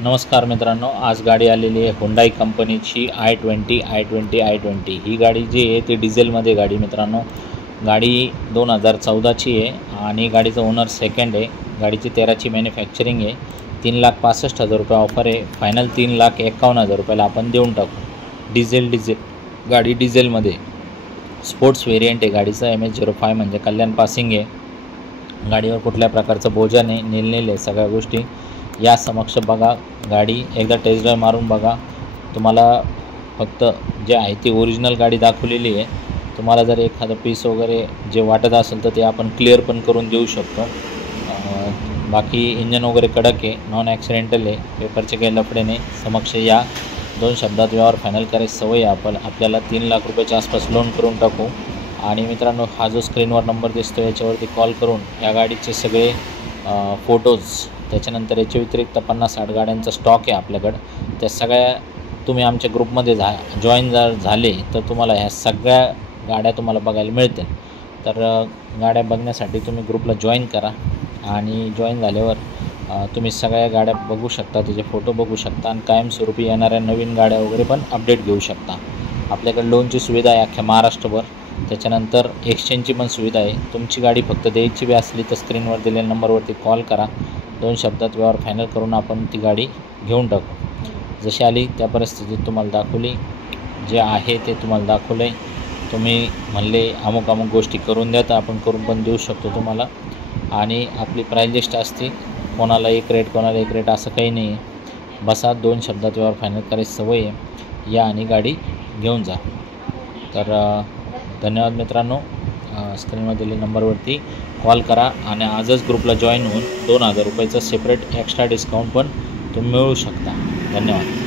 नमस्कार मित्रांनो, आज गाडी आलेली आहे हुंडाई कंपनीची i20 ही गाडी जी आहे ती डिझेलमध्ये गाडी मित्रांनो। गाडी 2014ची आहे आणि गाडीचं ओनर सेकंड आहे। गाडीची 13ची मॅन्युफॅक्चरिंग आहे। 3,65,000 रुपये ऑफर आहे। फायनल 3,51,000 रुपयाला आपण देऊन टाकू। डिझेल गाडी डिझेलमध्ये स्पोर्ट्स व्हेरियंट आहे गाडीचं। MS05 म्हणजे कल्याण पासिंग आहे। गाडीवर कुठल्या प्रकारचं बोजा नाही, नील आहे सगळ्या गोष्टी। या समक्ष बघा गाडी, एकदा टेस्ट ड्राईव्ह मारून बघा। तुम्हाला फक्त जे आहे ती ओरिजिनल गाडी दाखवलेली आहे। तुम्हाला जर एखादं पीस वगैरे जे वाटत असेल तर ते आपण क्लिअर पण करून देऊ शकतो। बाकी इंजन वगैरे कडक आहे, नॉन ॲक्सिडेंटल आहे, पेपरचे काही लफडे नाही। समक्ष या 2 शब्दात व्यवहार फायनल करायची सवय आहे आपल्याला 3 लाख रुपयाच्या आसपास लोन करून टाकू। आणि मित्रांनो, हा जो स्क्रीनवर नंबर दिसतो याच्यावरती कॉल करून या गाडीचे सगळे फोटोज, त्याच्यानंतर याच्या व्यतिरिक्त 50-60 गाड्यांचा स्टॉक आहे आपल्याकडं। त्या सगळ्या तुम्ही आमच्या ग्रुपमध्ये जॉईन जर झाले तर तुम्हाला ह्या सगळ्या गाड्या तुम्हाला बघायला मिळतील। तर गाड्या बघण्यासाठी तुम्ही ग्रुपला जॉईन करा आणि जॉईन झाल्यावर तुम्ही सगळ्या गाड्या बघू शकता, त्याचे फोटो बघू शकता आणि कायमस्वरूपी येणाऱ्या नवीन गाड्या वगैरे पण अपडेट घेऊ शकता। आपल्याकडे लोनची सुविधा आहे अख्ख्या महाराष्ट्रभर। त्याच्यानंतर एक्सचेंजची पण सुविधा आहे। तुमची गाडी फक्त द्यायची बी असली तर स्क्रीनवर दिलेल्या नंबरवरती कॉल करा। 2 शब्दात व्यवहार फायनल करून आपण ती गाडी घेऊन टाकू। जशी आली त्या परिस्थितीत तुम्हाला दाखवली, जे आहे ते तुम्हाला दाखवलं आहे। तुम्ही म्हणले अमुक गोष्टी करून द्या तर आपण करून पण देऊ शकतो तुम्हाला। आणि आपली प्राईस लिस्ट असते, कोणाला एक रेट कोणाला एक रेट असं काही नाही आहे। बसा, 2 शब्दात व्यवहार फायनल करायची सवय आहे, या आणि गाडी घेऊन जा। तर धन्यवाद मित्रांनो। स्क्रीनवर दिलेल्या नंबरवरती कॉल करा आणि आजच ग्रुपला जॉईन होऊन 2,000 रुपयाचं सेपरेट एक्स्ट्रा डिस्काउंट पण तुम्ही मिळवू शकता। धन्यवाद।